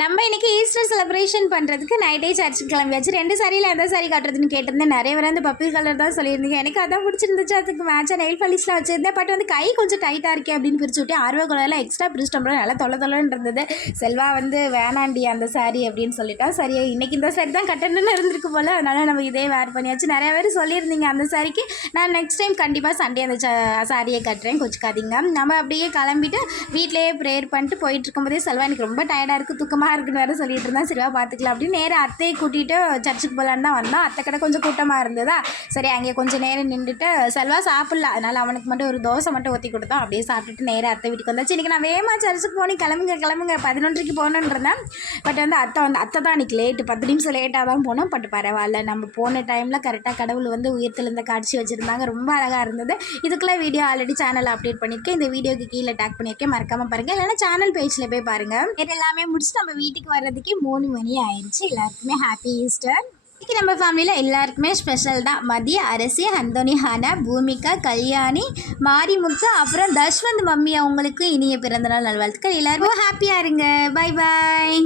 நம்ம இன்னைக்கு Easter celebration பண்ணுறதுக்கு நைட்டே சர்ச்சுக்கு கிளம்பியாச்சு. 2 சாரியில் எந்த சாரி காட்டுறதுன்னு கேட்டிருந்தேன். நிறைய பேர் வந்து பப்பிள் கலர் தான் சொல்லியிருந்தீங்க. எனக்கு அதான் பிடிச்சிருந்துச்சு. அதுக்கு மேட்சாக நெயில் பாலிஷ்லாம் வச்சுருந்தேன். பட் வந்து கை கொஞ்சம் டைட்டாக இருக்கே அப்படின்னு பிரிச்சு விட்டு ஆர்வ கலரில் எக்ஸ்ட்ரா பிரிச்சிட்டோம்னா நல்லா தொலைன்னு இருந்தது. செல்வா வந்து வேணாண்டி அந்த சாரி அப்படின்னு சொல்லிட்டா. சரி இன்னைக்கு இந்த சாரி தான் கட்டணும்னு இருந்திருக்கு போல், அதனால் நம்ம இதே வேர் பண்ணியாச்சு. நிறைய பேர் சொல்லியிருந்தீங்க அந்த சாரிக்கு. நான் நெக்ஸ்ட் டைம் கண்டிப்பாக சண்டே அந்த சாரியை கட்டுறேன், கொச்சிக்காதீங்க. நம்ம அப்படியே கிளம்பிட்டு வீட்டிலேயே ப்ரேயர் பண்ணிட்டு போயிட்டு இருக்கும்போதே செல்வா எனக்கு ரொம்ப டயர்டாக இருக்குது, துக்கமாக இருக்குன்னு வேறு சொல்லிட்டு இருந்தா. சரிவா பார்த்துக்கலாம் அப்படின்னு நேராக அத்தையை கூட்டிகிட்டு சர்ச்சுக்கு போகலான்னு தான் வந்தோம். அத்தை கடை கொஞ்சம் கூட்டமாக இருந்ததா, சரி அங்கே கொஞ்சம் நேரம் நின்றுட்டு செல்வா சாப்பிடல, அதனால் அவனுக்கு மட்டும் ஒரு தோசை மட்டும் ஊற்றி கொடுத்தோம். அப்படியே சாப்பிட்டுட்டு நேராக அத்தை வீட்டுக்கு வந்தாச்சு. இன்றைக்கி நான் வேகமாக சர்ச்சுக்கு போனேன், கிளம்புங்க 11:30 போகணுன்னு இருந்தேன். பட் வந்து அத்தை தான் இன்றைக்கி லேட்டு, 10 நிமிஷம் லேட்டாக தான் போனோம். பட் பரவாயில்ல, நம்ம போன டைமில் கரெக்டாக கடவுள் வந்து உயிர்த்தெழுந்த காட்சி வச்சுருந்தாங்க, ரொம்ப அழகாக இருந்தது. இதுக்குள்ளே வீடியோ ஆல்ரெடி சேனலில் அப்டேட் பண்ணியிருக்கேன், இந்த வீடியோக்கு கீழே டேக் பண்ணியிருக்கேன், மறக்காமல் பாருங்கள். இல்லைன்னா சேனல் பேஜில் போய் பாருங்கள். இது எல்லாமே முடிச்சு நம்ம வீட்டுக்கு வர்றதுக்கே 3 மணி ஆயிடுச்சு. எல்லாருக்குமே ஹாப்பி ஈஸ்டர். இன்றைக்கி நம்ம ஃபேமிலியில் எல்லாருக்குமே ஸ்பெஷல் தான். மதிய அரசி, அந்தோனி, ஹானா, பூமிகா, கல்யாணி, மாரிமுத்து, அப்புறம் தஷ்வந்த் மம்மி அவங்களுக்கு இனிய பிறந்தநாள் நல்வாழ்த்துக்கள். எல்லாருமே ஹாப்பியாக இருங்க. Bye bye.